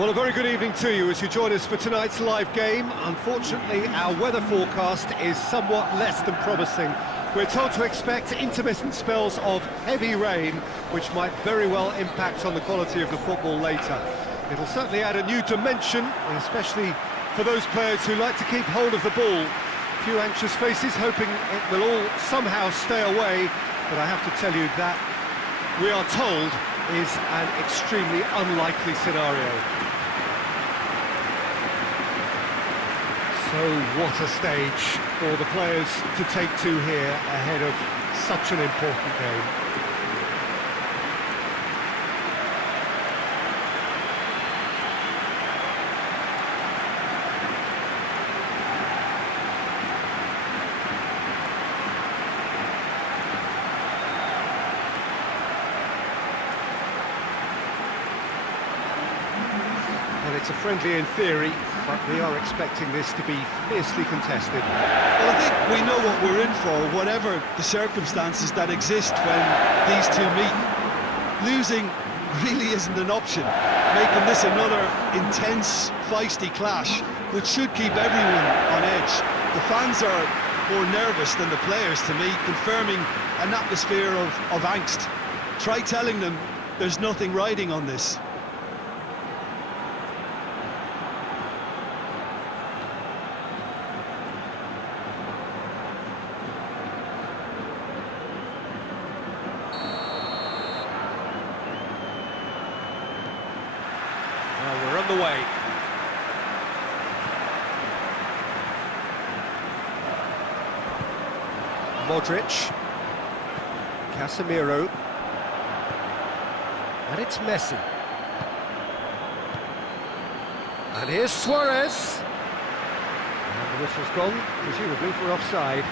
Well, a very good evening to you as you join us for tonight's live game. Unfortunately, our weather forecast is somewhat less than promising. We're told to expect intermittent spells of heavy rain, which might very well impact on the quality of the football later. It'll certainly add a new dimension, especially for those players who like to keep hold of the ball. A few anxious faces hoping it will all somehow stay away, but I have to tell you that we are told is an extremely unlikely scenario. So what a stage for the players to take to here ahead of such an important game. Well, it's a friendly in theory, but we are expecting this to be fiercely contested. Well, I think we know what we're in for, whatever the circumstances that exist when these two meet. Losing really isn't an option, making this another intense, feisty clash, which should keep everyone on edge. The fans are more nervous than the players, to me, confirming an atmosphere of angst. Try telling them there's nothing riding on this. Well, we're on the way. Modric. Casemiro. And it's Messi. And here's Suarez. And the whistle's gone, presumably for offside.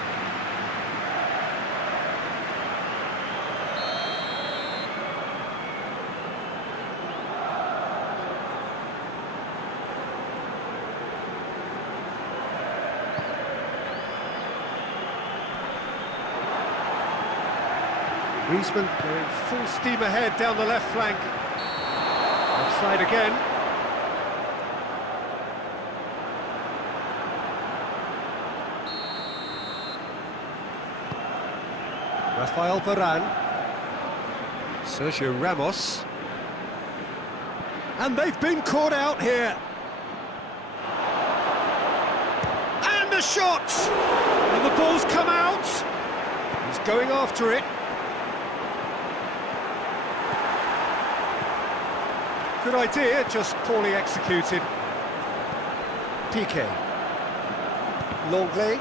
Griezmann going full steam ahead down the left flank. Offside again. Rafael Varane. Sergio Ramos. And they've been caught out here. And a shot! And the ball's come out. He's going after it. Good idea, just poorly executed. Piqué. Longley.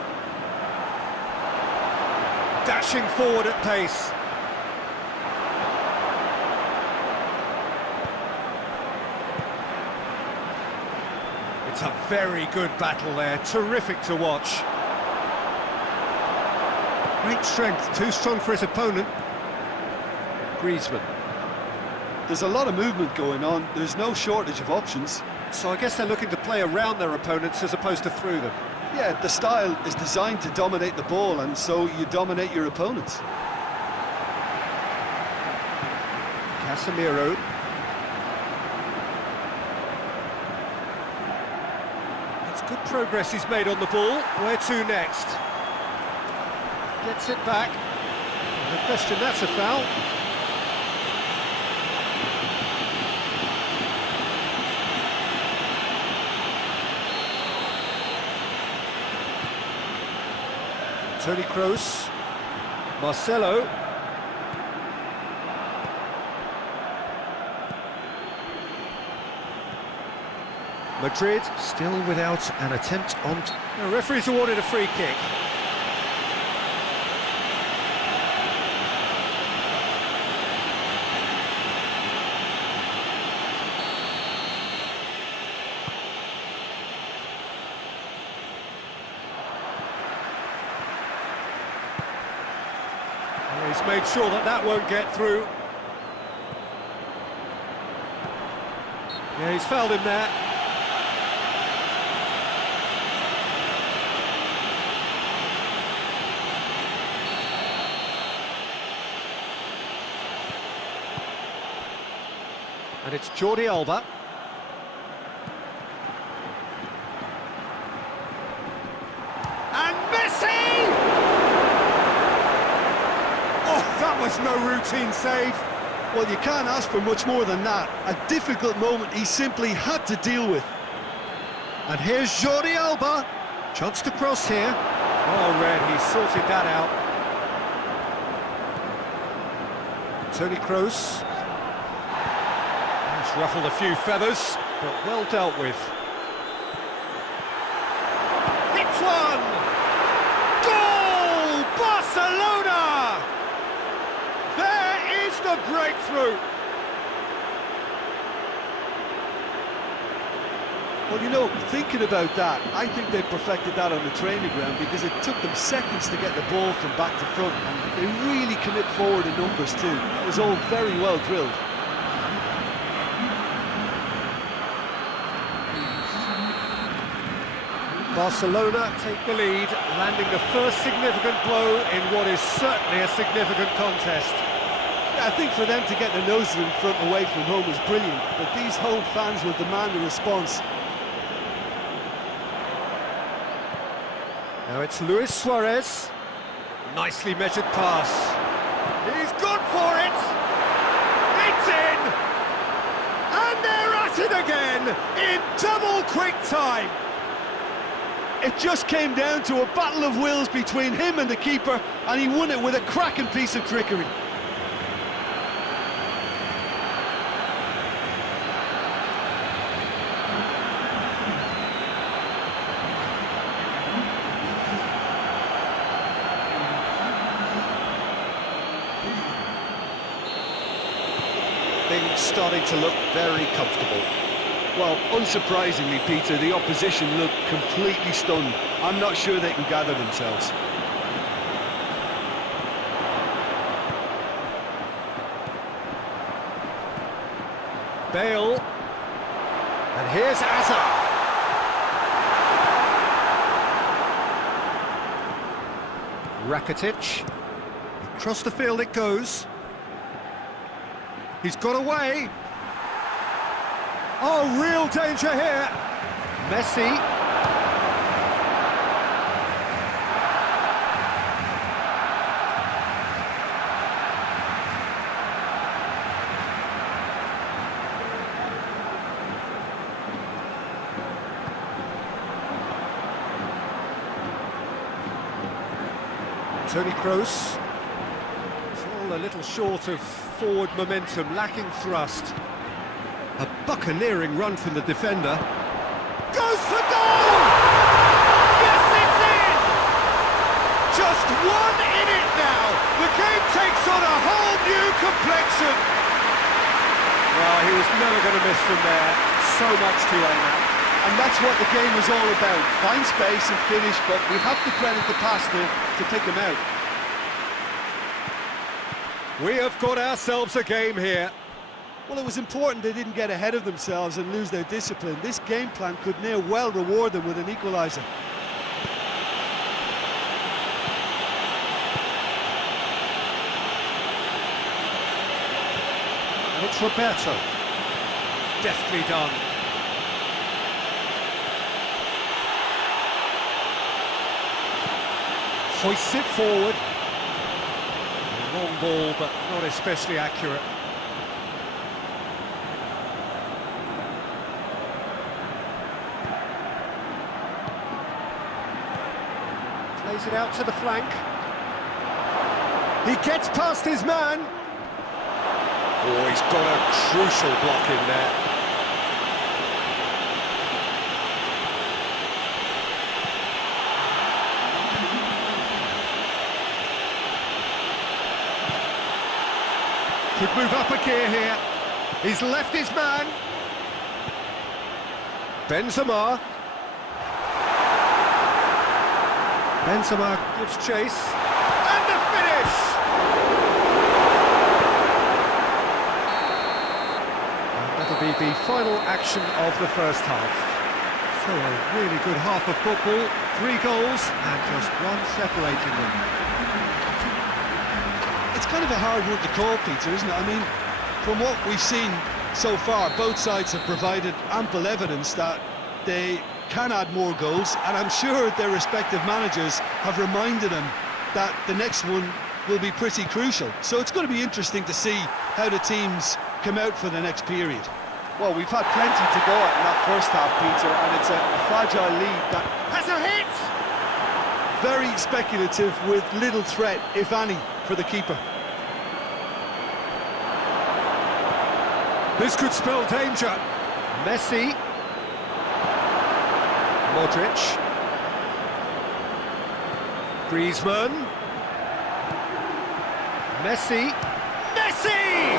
Dashing forward at pace. It's a very good battle there, terrific to watch. Great strength, too strong for his opponent. Griezmann. There's a lot of movement going on, there's no shortage of options. So I guess they're looking to play around their opponents as opposed to through them. Yeah, the style is designed to dominate the ball, and so you dominate your opponents. Casemiro. It's good progress he's made on the ball. Where to next? Gets it back. No question, that's a foul. Toni Kroos, Marcelo. Madrid still without an attempt on... The referee's awarded a free kick. He's made sure that that won't get through. Yeah, he's fouled him there. And it's Jordi Alba. That was no routine save. Well, you can't ask for much more than that. A difficult moment he simply had to deal with. And here's Jordi Alba. Chance to cross here. Oh, Red, he sorted that out. Toni Kroos. He's ruffled a few feathers, but well dealt with. Hits one! Goal! Barcelona! There is the breakthrough. Well, you know, thinking about that, I think they perfected that on the training ground because it took them seconds to get the ball from back to front, and they really commit forward in numbers too. That was all very well drilled. Barcelona take the lead, landing the first significant blow in what is certainly a significant contest. Yeah, I think for them to get their noses in front away from home was brilliant, but these home fans will demand a response. Now it's Luis Suarez. Nicely measured pass. He's gone for it! It's in! And they're at it again in double quick time! It just came down to a battle of wills between him and the keeper, and he won it with a cracking piece of trickery. Things starting to look very comfortable. Well, unsurprisingly, Peter, the opposition look completely stunned. I'm not sure they can gather themselves. Bale. And here's Hazard. Rakitic. Across the field it goes. He's got away. Oh, real danger here. Messi. Toni Kroos. It's all a little short of forward momentum, lacking thrust. A buccaneering run from the defender. Goes for goal! Yes, it's in! Just one in it now. The game takes on a whole new complexion. Well, he was never going to miss from there. So much to aim at. And that's what the game was all about. Find space and finish, but we have to credit the passer to pick him out. We have got ourselves a game here. Well, it was important they didn't get ahead of themselves and lose their discipline. This game plan could near well reward them with an equaliser. And it's Roberto. Deftly done. Hoists it forward. A long ball, but not especially accurate. Plays it out to the flank. He gets past his man. Oh, he's got a crucial block in there. Could move up a gear here. He's left his man. Benzema. Benzema gives chase. And the finish! And that'll be the final action of the first half. So a really good half of football. 3 goals and just one separating them. It's kind of a hard one to call, Peter, isn't it? I mean, from what we've seen so far, both sides have provided ample evidence that they can add more goals, and I'm sure their respective managers have reminded them that the next one will be pretty crucial. So it's going to be interesting to see how the teams come out for the next period. Well, we've had plenty to go at in that first half, Peter, and it's a fragile lead that Has a hit! Very speculative with little threat, if any, for the keeper. This could spell danger. Messi. Modric. Griezmann. Messi. Messi!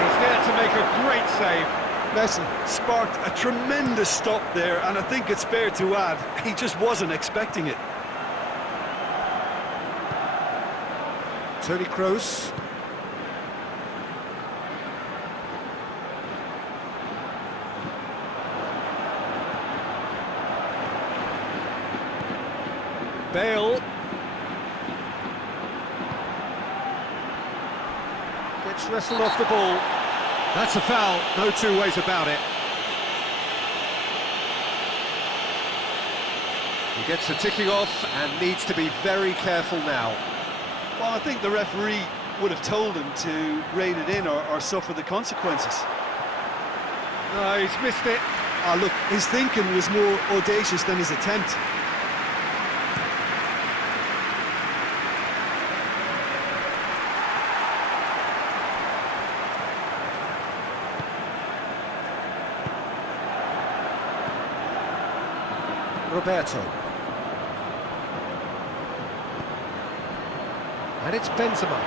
He's there to make a great save. Messi sparked a tremendous stop there, and I think it's fair to add, he just wasn't expecting it. Toni Kroos. Bale. Gets wrestled off the ball. That's a foul, no two ways about it. He gets the ticking off and needs to be very careful now. Well, I think the referee would have told him to rein it in or suffer the consequences. No, he's missed it. Ah, look, his thinking was more audacious than his attempt. Roberto. And it's Benzema.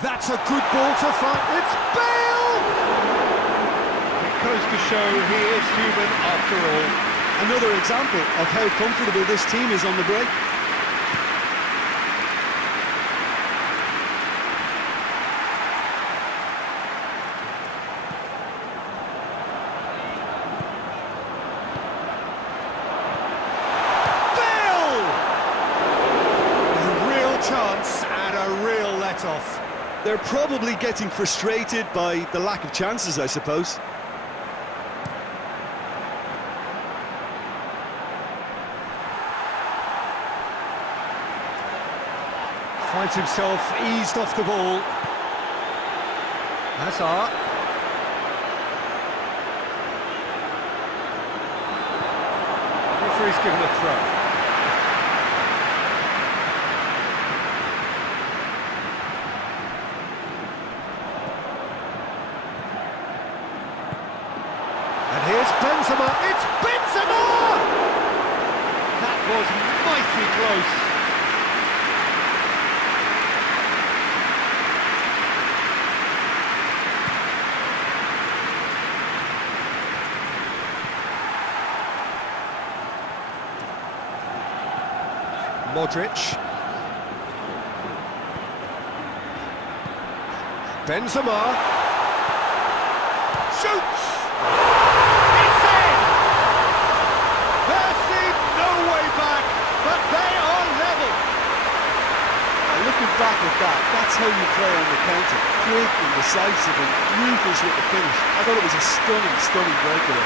That's a good ball to find. It's Bale! It goes to show he is human after all. Another example of how comfortable this team is on the break. Chance and a real let-off. They're probably getting frustrated by the lack of chances, I suppose. Finds himself eased off the ball. Hazard. Referee's given a throw. Here's Benzema, it's Benzema! That was mighty close. Modric. Benzema. Shoots! Looking back at that, that's how you play on the counter. Quick and decisive and ruthless with the finish. I thought it was a stunning, stunning breakaway.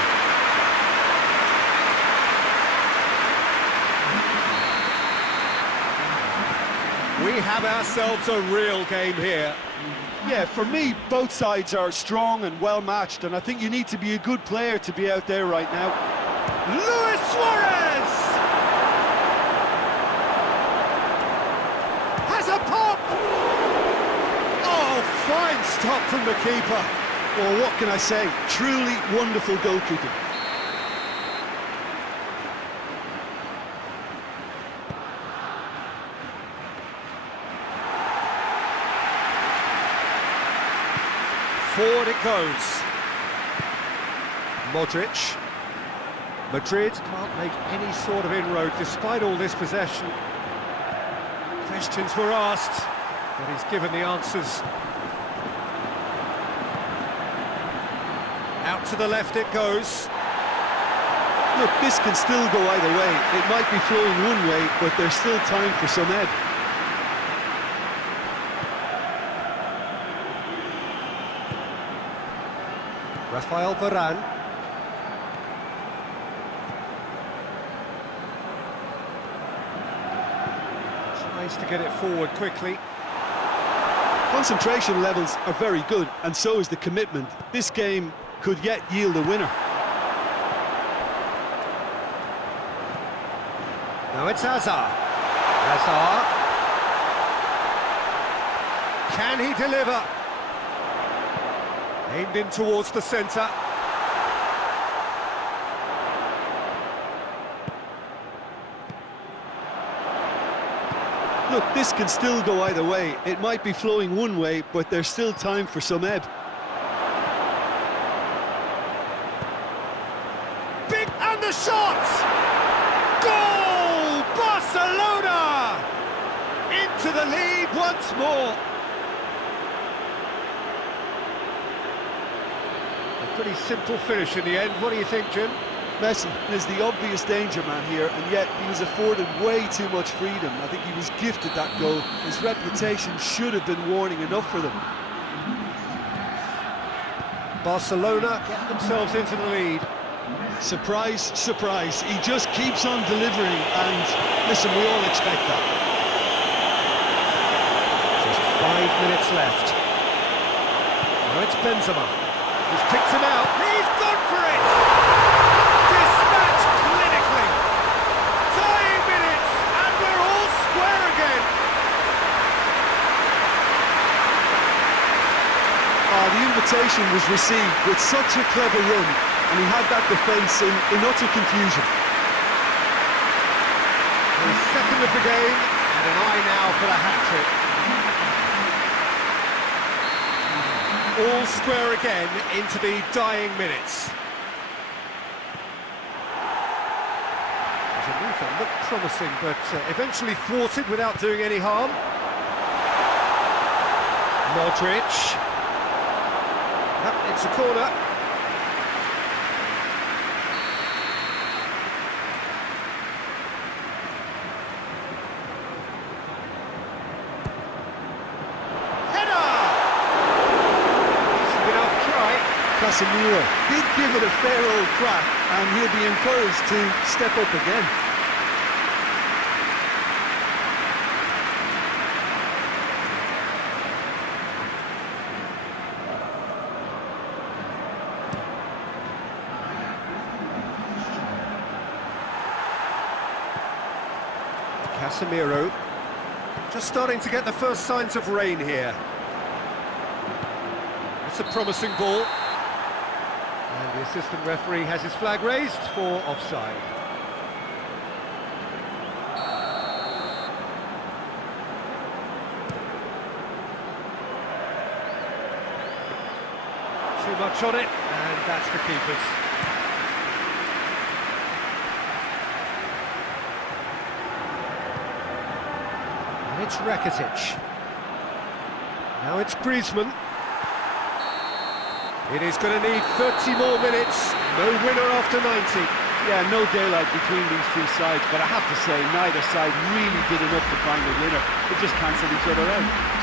We have ourselves a real game here. Yeah, for me, both sides are strong and well matched, and I think you need to be a good player to be out there right now. Luis Suarez! Has a pop! Oh, fine stop from the keeper. Well, what can I say? Truly wonderful goalkeeping. Forward it goes. Modric. Madrid can't make any sort of inroad despite all this possession. Questions were asked, but he's given the answers. Out to the left it goes. Look, this can still go either way. It might be flowing one way, but there's still time for some ebb. Rafael Varane. chance to get it forward quickly. Concentration levels are very good, and so is the commitment. This game could yet yield a winner. Now it's Hazard. Hazard. Can he deliver? Aimed in towards the centre. Look, this can still go either way. It might be flowing one way, but there's still time for some ebb. Big, and the shot! Goal! Barcelona! Into the lead once more. A pretty simple finish in the end. What do you think, Jim? Messi is the obvious danger man here, and yet he was afforded way too much freedom. I think he was gifted that goal. His reputation should have been warning enough for them. Barcelona get themselves into the lead. Surprise, surprise. He just keeps on delivering, and listen, we all expect that. Just 5 minutes left. Now it's Benzema. He's picked him out. He's gone for it! Dispatched clinically. Dying minutes, and we're all square again. The invitation was received with such a clever run, and he had that defence in utter confusion. The second of the game, and an eye now for the hat-trick. All square again into the dying minutes. The move that looked promising, but eventually thwarted without doing any harm. Modric. Yep, it's a corner. Casemiro did give it a fair old crack, and he'll be encouraged to step up again. Casemiro just starting to get the first signs of rain here. It's a promising ball. And the assistant referee has his flag raised for offside. Too much on it, and that's the keeper's. And it's Rakitic. Now it's Griezmann. It is going to need 30 more minutes. No winner after 90. Yeah, no daylight between these two sides, but I have to say, neither side really did enough to find a winner. They just cancelled each other out.